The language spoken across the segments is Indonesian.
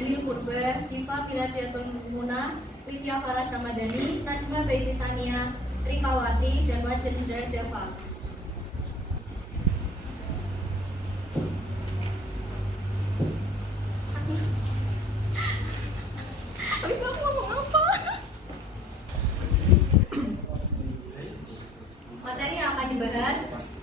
Daniel Purba, Diva Miladiatul Muna, Livia Faras Ramadhani, Najma Baiti Sania, Rikawati, dan Wajid Indra Dava. Tapi kamu ngomong apa? Materi yang akan dibahas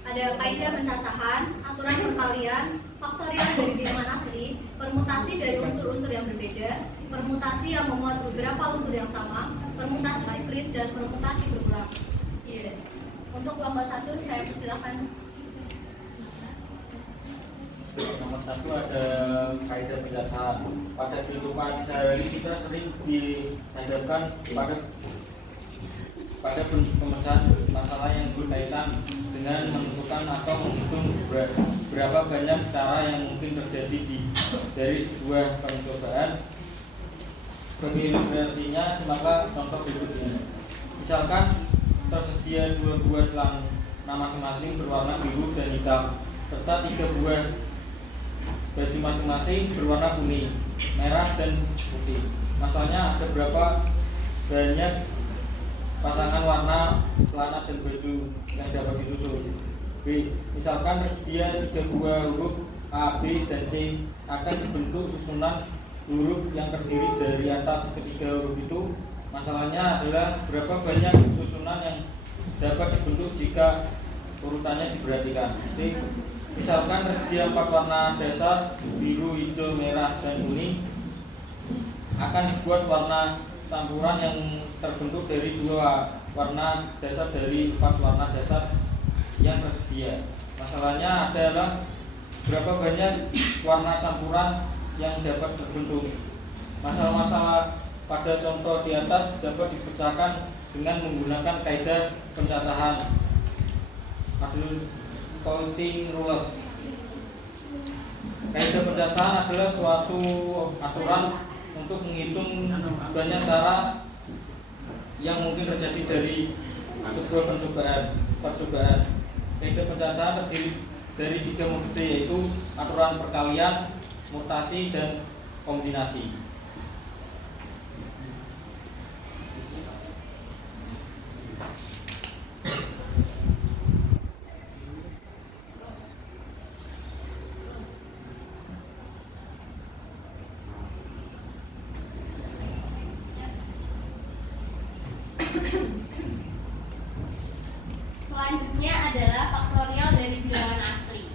ada kaidah pencacahan, aturan perkalian, faktorial dari bilangan asli, permutasi dari unsur-unsur yang berbeda, permutasi yang memuat beberapa unsur yang sama, permutasi siklis, dan permutasi berulang. Iya. Untuk kelompok 1 saya persilakan. Nomor 1 ada kaidah pencacahan. Pada kehidupan sehari kita sering dihadapkan pada pemecahan masalah yang berkaitan dengan menentukan atau menghitung berapa banyak cara yang mungkin terjadi dari sebuah percobaan. Bagi ilustrasinya, maka contoh berikut ini. Misalkan tersedia 2 buah celana masing-masing berwarna biru dan hitam, serta 3 buah baju masing-masing berwarna kuning, merah, dan putih. Masalahnya ada berapa banyak pasangan warna celana dan baju yang dapat disusun. B. Misalkan tersedia 3 buah huruf A, B, dan C, akan dibentuk susunan huruf yang terdiri dari atas ketiga huruf itu. Masalahnya adalah berapa banyak susunan yang dapat dibentuk jika urutannya diperhatikan. C. Misalkan tersedia 4 warna dasar biru, hijau, merah, dan kuning, akan dibuat warna campuran yang terbentuk dari 2 warna dasar dari 4 warna dasar yang tersedia. Masalahnya adalah berapa banyak warna campuran yang dapat terbentuk. Masalah-masalah pada contoh di atas dapat dipecahkan dengan menggunakan kaidah pencacahan counting rules. Kaidah pencacahan adalah suatu aturan untuk menghitung banyak cara yang mungkin terjadi dari sebuah percobaan. Kaidah pencacahan terdiri dari 3 metode, yaitu aturan perkalian, mutasi, dan kombinasi. Selanjutnya adalah faktorial dari bilangan asli.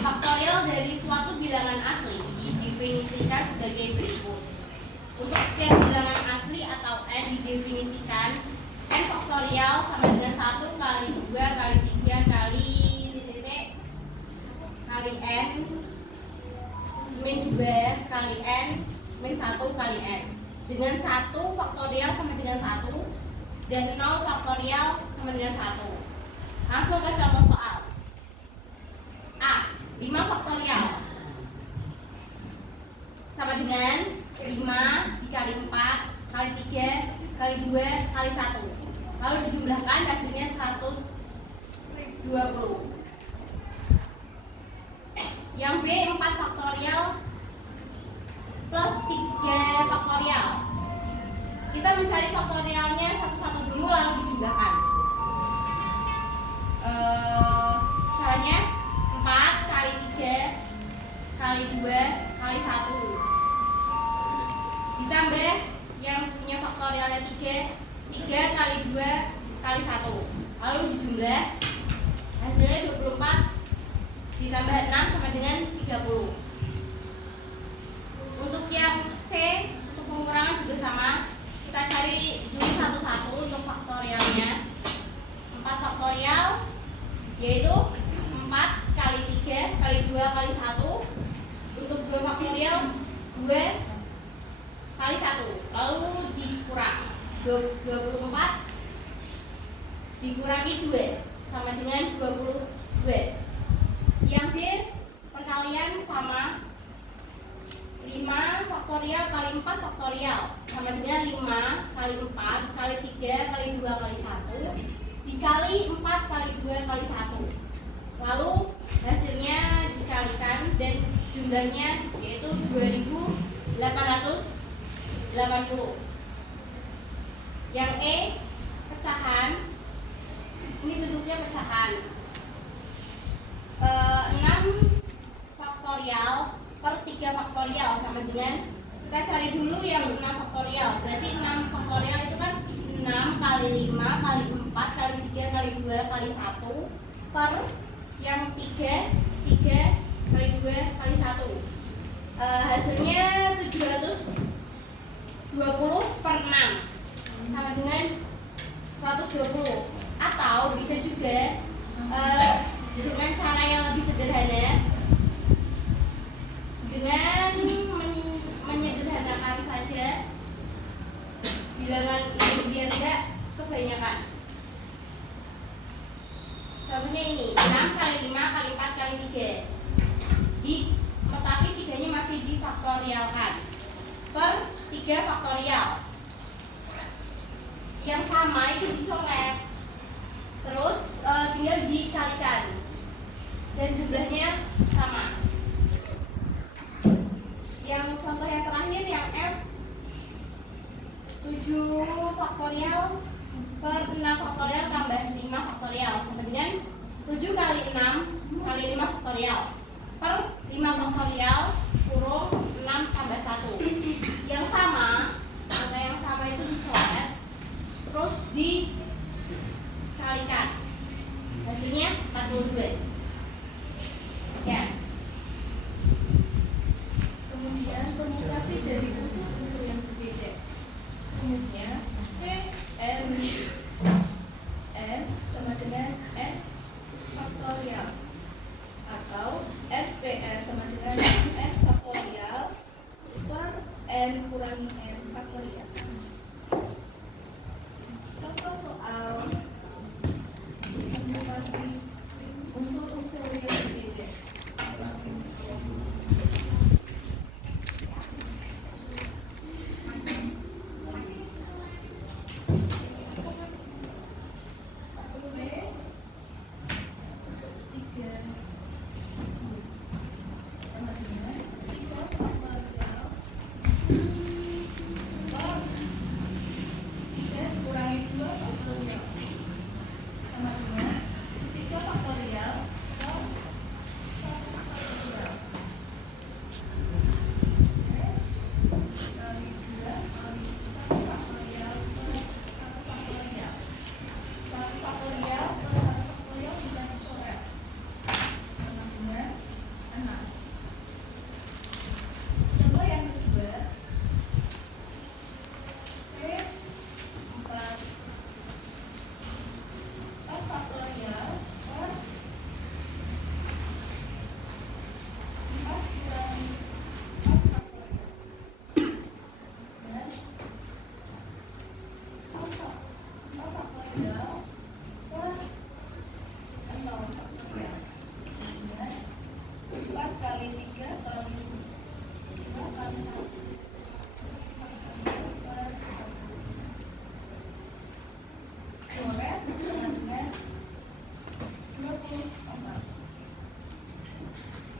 Faktorial dari suatu bilangan asli didefinisikan sebagai berikut. Untuk setiap bilangan asli atau n didefinisikan n faktorial sama dengan 1 kali 2 kali 3 kali n min 2 kali n min 1 kali n, dengan 1 faktorial sama dengan 1 dan 0 faktorial sama dengan 1. Langsung ke contoh soal. A. 5 faktorial sama dengan 5 dikali 4 kali 3 kali 2 kali 1. Lalu dijumlahkan hasilnya 120. Yang B. 4 faktorial plus 3 faktorial. Kita mencari faktorialnya satu-satu dulu lalu dijumlahkan. Caranya 4 kali 3 kali 2 kali 1 ditambah yang punya faktorialnya 3 kali 2 kali 1, lalu dijumlah hasilnya 24 ditambah 6 sama dengan 30. Untuk yang C, untuk pengurangan juga sama. Kita cari dulu satu-satu untuk faktorialnya. 4 faktorial yaitu 4 kali 3 kali 2 kali 1. Untuk 2 faktorial 2 kali 1, lalu dikurang 24 dikurangi 2 sama dengan 22. Yang D, perkalian sama 5 faktorial kali 4 faktorial sama dengan 5 kali 4 kali 3 kali 2 kali 1 dikali 4 kali 2 kali 1. Lalu hasilnya dikalikan dan jumlahnya yaitu 2000 880. Yang E pecahan, ini bentuknya pecahan. 6 faktorial per 3 faktorial sama dengan, kita cari dulu yang 6 faktorial. Berarti 6 faktorial itu kan 6 kali 5 kali 4 kali 3 kali 2 kali 1 per yang 3 kali 2 kali 1. Hasilnya 720 per 6 sama dengan 120. Atau bisa juga dengan cara yang lebih sederhana, dengan menyederhanakan saja bilangan ini biar tidak kebanyakan. Contohnya ini 6 kali 5 kali 4 kali 3 tetapi 3-nya masih difaktorialkan per 3 faktorial. Yang sama itu dicoret, terus tinggal dikalikan dan jumlahnya sama. Yang contoh yang terakhir yang F, 7 faktorial per 6 faktorial tambah 5 faktorial sama dengan 7 kali 6 kali 5 faktorial per 5 faktorial kurung 6 tambah 1. Yang sama, angka yang sama itu dicoret terus dikalikan, hasilnya 42. Ya. Kemudian permutasi dari unsur-unsur yang berbeda. Rumusnya N sama dengan N faktorial atau NPR sama dengan N faktorial per N kurangi N faktorial. Contoh soal permutasi unsur-unsur yang berbeda.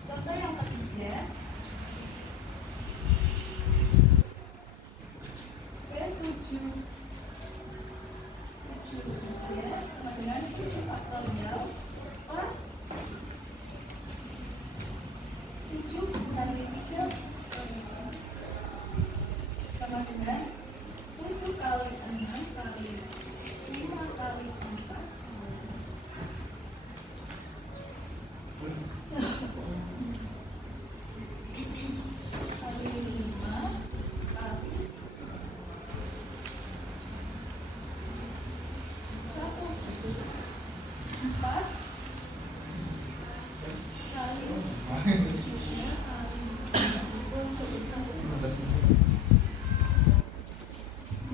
Contoh yang ketiga, P7 sama dengan 7 faktorial per 7 kali 3 sama dengan 7 kali 6 kali 5 kali 4 kali 5 kali 1 4 kali 3 kali 4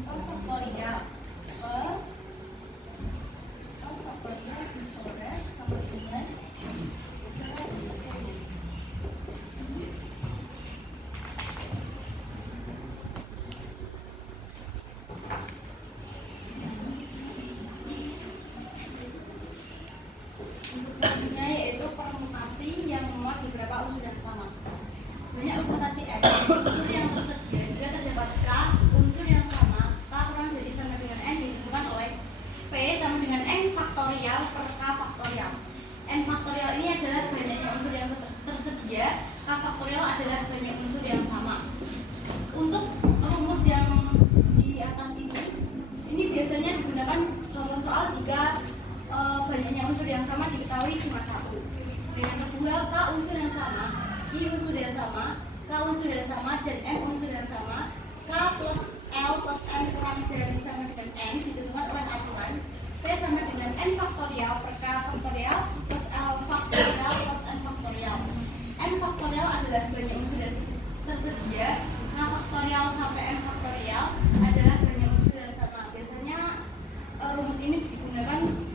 faktorial per 4 faktorial dicoret sama dengan 10. Untuk selanjutnya yaitu permutasi yang memuat beberapa unsur yang sama. Banyak permutasi X, unsur yang tersedia diketahui cuma satu. Yang kedua, K unsur yang sama, I unsur yang sama, K unsur yang sama, dan M unsur yang sama. K plus L plus M kurang dari sama dengan N ditentukan oleh aturan P sama dengan N faktorial per K faktorial plus L faktorial plus N faktorial. N faktorial adalah banyak unsur yang tersedia, K faktorial sampai M faktorial adalah banyak unsur yang sama. Biasanya rumus ini digunakan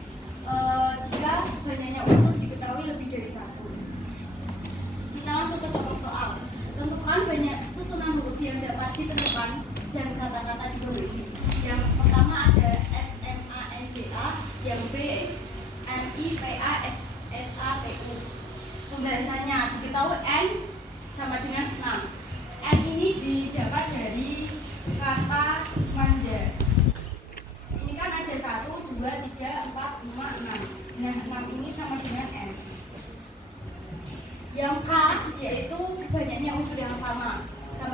jika banyaknya unsur diketahui lebih dari satu. Kita langsung ke contoh soal. Tentukan banyak susunan huruf yang dapat ditentukan dan kata-kata di bawah ini. Yang pertama ada S M A N J A, yang B M I P A S A T U. Pembahasannya diketahui N sama dengan 6. N ini didapat dari kata semanda. Ini kan ada 1, 2, 3, 4, 5, 6. Nah, 6 ini sama dengan N. Yang K yaitu banyaknya unsur yang sama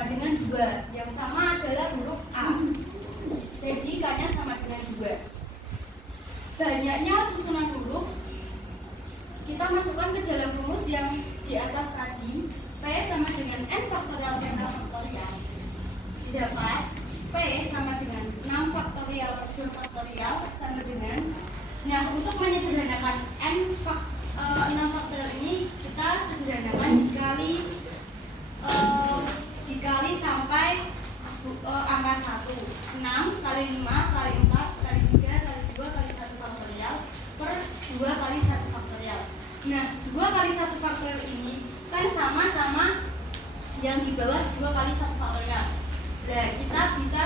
dengan 2. Yang sama adalah huruf A. Jadi K-nya sama dengan 2. Banyaknya susunan huruf kita masukkan ke dalam rumus yang di atas tadi. P sama dengan N faktorial dan N faktorial. Didapat P sama dengan 6 faktorial per 2 faktorial sama dengan. Nah, untuk menyederhanakan N 6 faktorial ini kita sederhanakan dikali sampai angka 1. 6 kali 5 kali 4 kali 3 kali 2 kali 1 faktorial per 2 kali 1 faktorial. Nah, 2 kali 1 faktorial ini kan sama-sama yang di bawah 2 kali 1 faktorial. Nah, kita bisa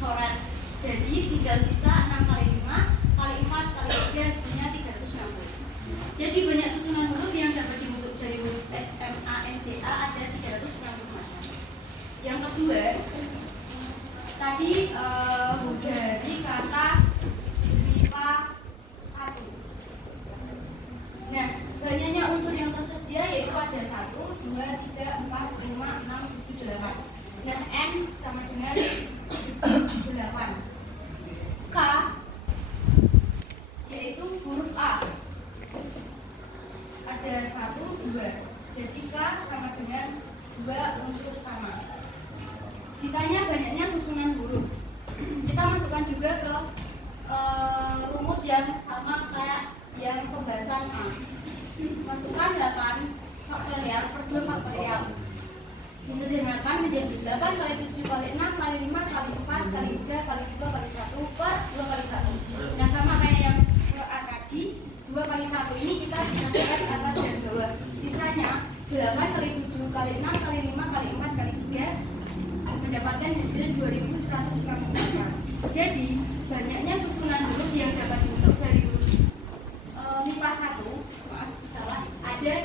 coret. Jadi tinggal sisa 6 kali 5 kali 4 kali 3 hasilnya 360. Jadi banyak susunan huruf yang dapat dibentuk dari huruf S, M, A, N, J, A ada 360 macam. Yang kedua, tadi dari kata MIPA 1. Nah, banyaknya unsur yang tersedia yaitu ada 1, 2, 3, 4, 5, 6, 7, 8. Nah, N sama dengan 8. K yaitu huruf A. Ada 1, 2. Jadi K sama dengan 2 unsur sama. Ditanya banyaknya susunan huruf. Kita masukkan juga ke rumus yang sama kayak yang pembahasan A. Masukkan 8 faktorial per 2 faktorial. Disederhanakan menjadi 8 kali 7 kali 6 kali 5 kali 4 kali 3 kali 2 kali 1 per 2 kali 1. Nah, sama kayak yang ke A tadi, 2 kali 1 ini kita disatukan atas dan bawah. Sisanya 8 kali 7 kali 6 kali 5 kali 4 kali 3 mendapatkan hasil 2164. Jadi banyaknya susunan huruf yang dapat dibentuk dari huruf MIPA 1, maaf salah, ada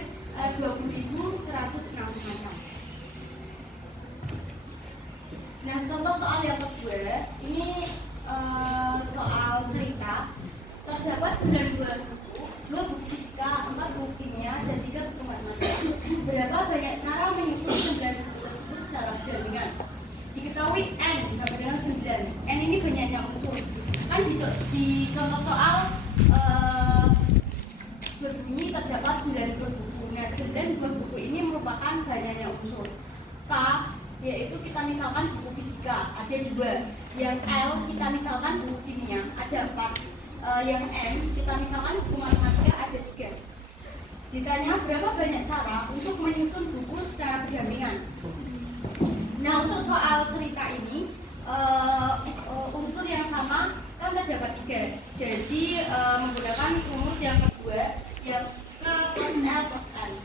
20.160 macam. Nah, contoh soal yang kedua, ini soal cerita. Terdapat 9 buah buku, 2 buku fisika, 4 buku kimia, dan 3 buku matematika. Berapa banyak cara menyusun 9 buku tersebut secara berdampingan? Diketahui N sama dengan 9. N ini banyaknya unsur. Kan di contoh soal berbunyi terdapat 9 buah buku. Nah, 9 buah buku ini merupakan banyaknya unsur. K yaitu kita misalkan buku fisika ada 2. Yang L kita misalkan buku kimia ada 4. Yang M kita misalkan buku matematika ada 3. Ditanya berapa banyak cara untuk menyusun buku secara berdampingan. Nah, untuk soal cerita ini unsur yang sama kan terdapat 3. Jadi menggunakan rumus yang kedua yang K plus L plus N.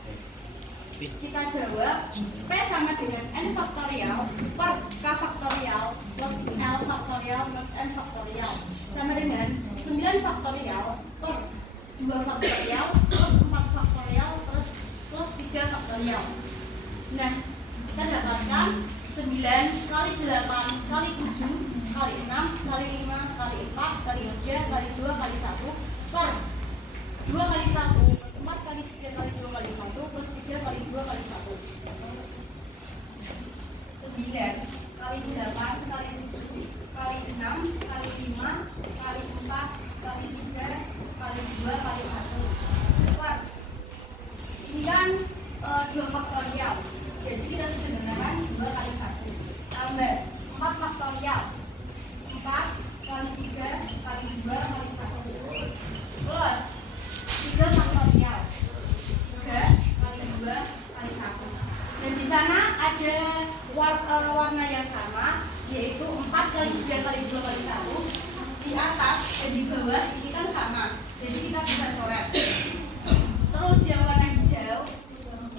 Kita jawab P sama dengan N faktorial per K faktorial plus L faktorial plus N faktorial sama dengan 9 faktorial per 2 faktorial plus 4 faktorial plus 3 faktorial. Nah, kita dapatkan 9 kali 8 kali 7 kali 6 kali 5 kali 4 kali 3 kali 2 kali 1 per 2 kali 1 plus 4 kali 3 kali 2 kali 1 plus 3 kali 2 kali 1. 9 kali 8 kali 7 kali 6 kali 5 kali 4 kali 3 kali 2 kali 1 per warna yang sama, yaitu 4 kali 3 kali 2 kali 1. Di atas dan di bawah ini kan sama, jadi kita bisa coret. Terus yang warna hijau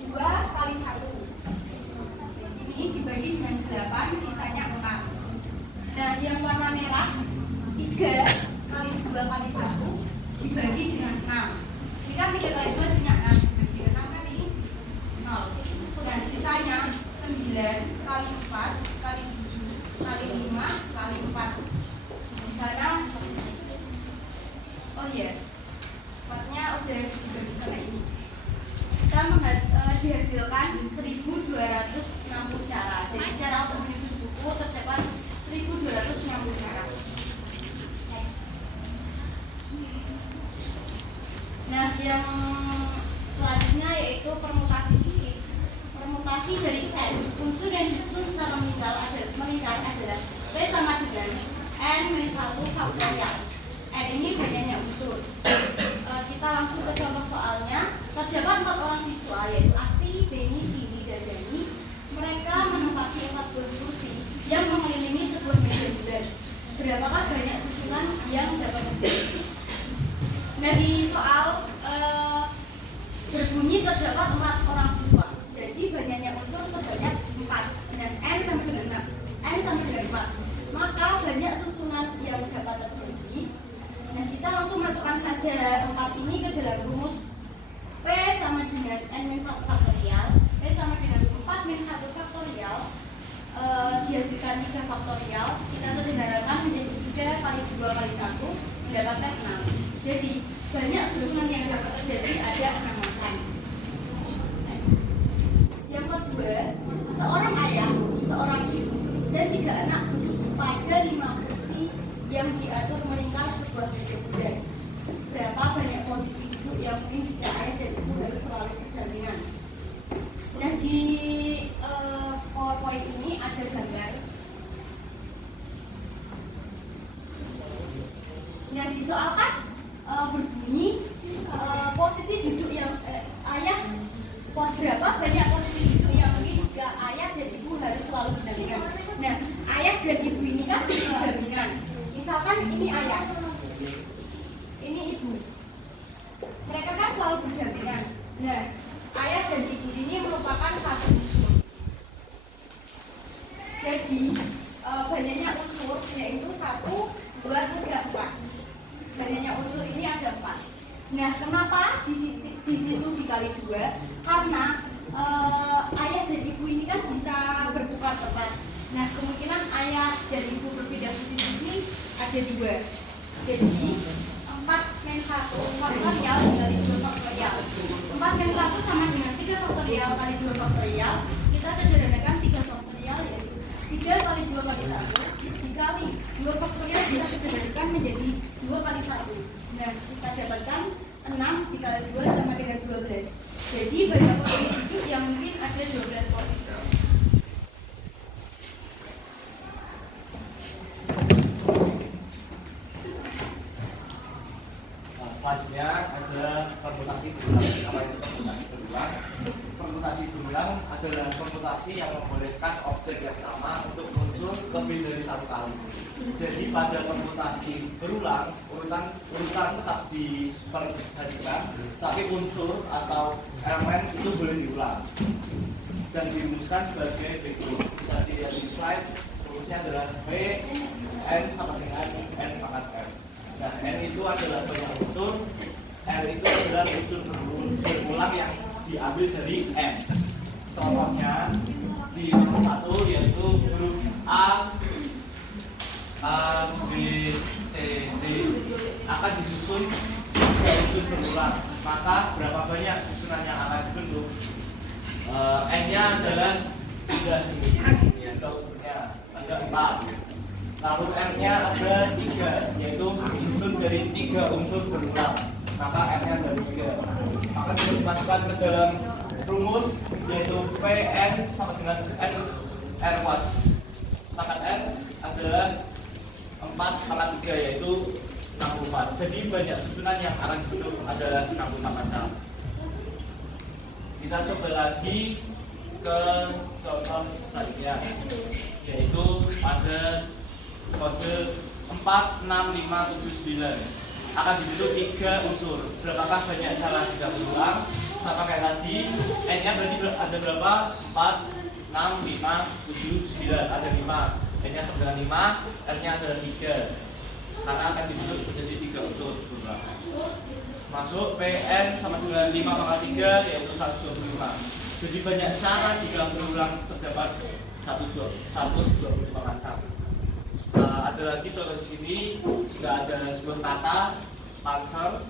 2 kali 1, ini dibagi dengan 8, sisanya 4. Nah, yang warna merah 3 kali 2 kali 1 dibagi dengan 6. Ini kan 3 kali 2 sisanya 6, dibagi 6 kan ini 0. Dan sisanya 9 kali 4 kali 7 kali 5 kali 4. Di sana, oh iya, 4-nya udah dibagi sama ini. Kita dihasilkan 1260 cara. Jadi cara untuk menyusun buku terdapat 1260 cara. Next. Nah, yang selanjutnya yaitu permutasi psikis. Permutasi dari N, unsur yang disusun secara melingkar adalah P sama dengan N-1 faktorial. N ini banyaknya unsur. Kita langsung ke contoh soalnya. Terdapat 4 orang siswa, yaitu Asti, Beni, Sini, dan Dani. Mereka menempati 40 kursi yang mengelilingi sebuah meja bulat. Berapakah banyak susunan yang dapat terjadi? Nah, di soal berbunyi terdapat 4 orang siswa. Jadi banyaknya unsur sebanyak 4 dan N sama dengan 6. N sama dengan 4. Maka banyak susunan yang dapat terjadi. Nah, kita langsung masukkan saja 4 ini ke dalam rumus. P sama dengan N-1 faktorial. P sama dengan 4-1 faktorial. Dihasilkan 3 faktorial. Kita sederhanakan menjadi 3 kali 2 kali 1 mendapatkan 6. Jadi banyak susunan yang dapat terjadi ada 6 macam. Next. Yang kedua, seorang ayah, seorang ibu, dan 3 anak duduk pada 5 kursi yang diatur melingkar sebuah meja bulat. Berapa banyak posisi duduk yang mungkin jika ayah dan ibu harus selalu berdampingan? Nah, di PowerPoint ini ada gambar. Nah, disoalkan berbunyi posisi duduk yang ayah, berapa banyak posisi duduk yang mungkin jika ayah dan ibu harus selalu berdampingan. Nah, ayah dan ibu ini kan berdampingan. Misalkan ini ayah, ini ibu. Mereka kan selalu berdampingan. Nah, ayah dan ibu ini merupakan satu unsur. Jadi banyaknya unsur yaitu 1, 2, 3, 4. Banyaknya unsur ini ada 4. Nah, kenapa di situ dikali 2? Karena ayah dan ibu ini kan bisa bertukar tempat. Nah, kemungkinan ayah dan ibu berbeda posisi ini ada 2. Jadi 4-1 faktorial kali 2 faktorial. 4-1 sama dengan 3 faktorial kali 2 faktorial. Kita sederhanakan 3 faktorial yaitu 3 kali 2 kali 1 dikali 2 faktorial, kita sederhanakan menjadi 2 kali 1. Nah, kita dapatkan 6 dikali 2 sama dengan 12. Jadi banyak posisi duduk yang mungkin ada 12 posisi. Selanjutnya ada permutasi berulang. Apa itu permutasi berulang? Permutasi berulang adalah permutasi yang membolehkan objek yang sama untuk muncul lebih dari 1 kali. Jadi pada permutasi berulang, urutan tetap diperhatikan, tapi unsur atau elemen itu boleh diulang dan dirumuskan sebagai berikut. Bisa dilihat di slide. Rumusnya adalah P N sama dengan N pangkat M. Nah, N itu adalah banyak unsur, R itu adalah unsur berulang yang diambil dari N. Contohnya di nomor 1 yaitu huruf A, B, C, D akan disusun tiga unsur berulang. Maka berapa banyak susunan yang akan dibentuk? N-nya adalah 3 sini. Unsurnya ada 4. Lalu R-nya ada 3, yaitu disusun dari 3 unsur berulang. Maka R-nya ada 3. Maka dimasukkan ke dalam rumus, yaitu PN sama dengan N R1. Maka N adalah 4 sama 3, yaitu 64. Jadi banyak susunan yang akan dibentuk adalah 64 macam. Kita coba lagi ke contoh selanjutnya, yaitu ada kode 46579 akan dibentuk 3 unsur. Berapakah banyak cara jika berulang? Sama kayak tadi, n-nya berarti ada berapa? 4, 6, 5, 7, 9, ada 5. N-nya sama dengan 5, R-nya adalah 3. Karena akan dibentuk menjadi 3 unsur berulang. Masuk PN sama dengan 5 pangkat 3 yaitu 125. Jadi banyak cara jika berulang terdapat 125 macam. Ada lagi contoh di sini jika ada sebuah kata pansel,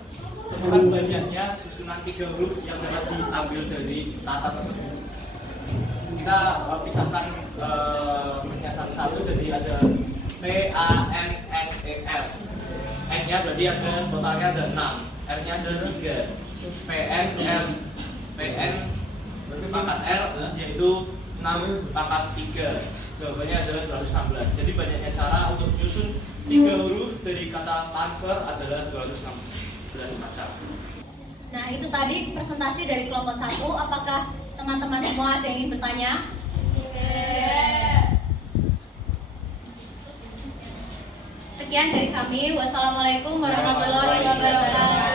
temukan banyaknya susunan 3 huruf yang dapat diambil dari kata tersebut. Kita pisahkan hurufnya satu-satu, jadi ada P A N S E L. N-nya berarti ada totalnya ada 6, R-nya ada 3. PN pangkat R yaitu 6 pangkat 3. Jawabannya adalah 216. Jadi banyaknya cara untuk menyusun 3 huruf dari kata panser adalah 216 macam. Nah, itu tadi presentasi dari kelompok 1. Apakah teman-teman semua ada yang ingin bertanya? Sekian dari kami. Wassalamualaikum warahmatullahi wabarakatuh.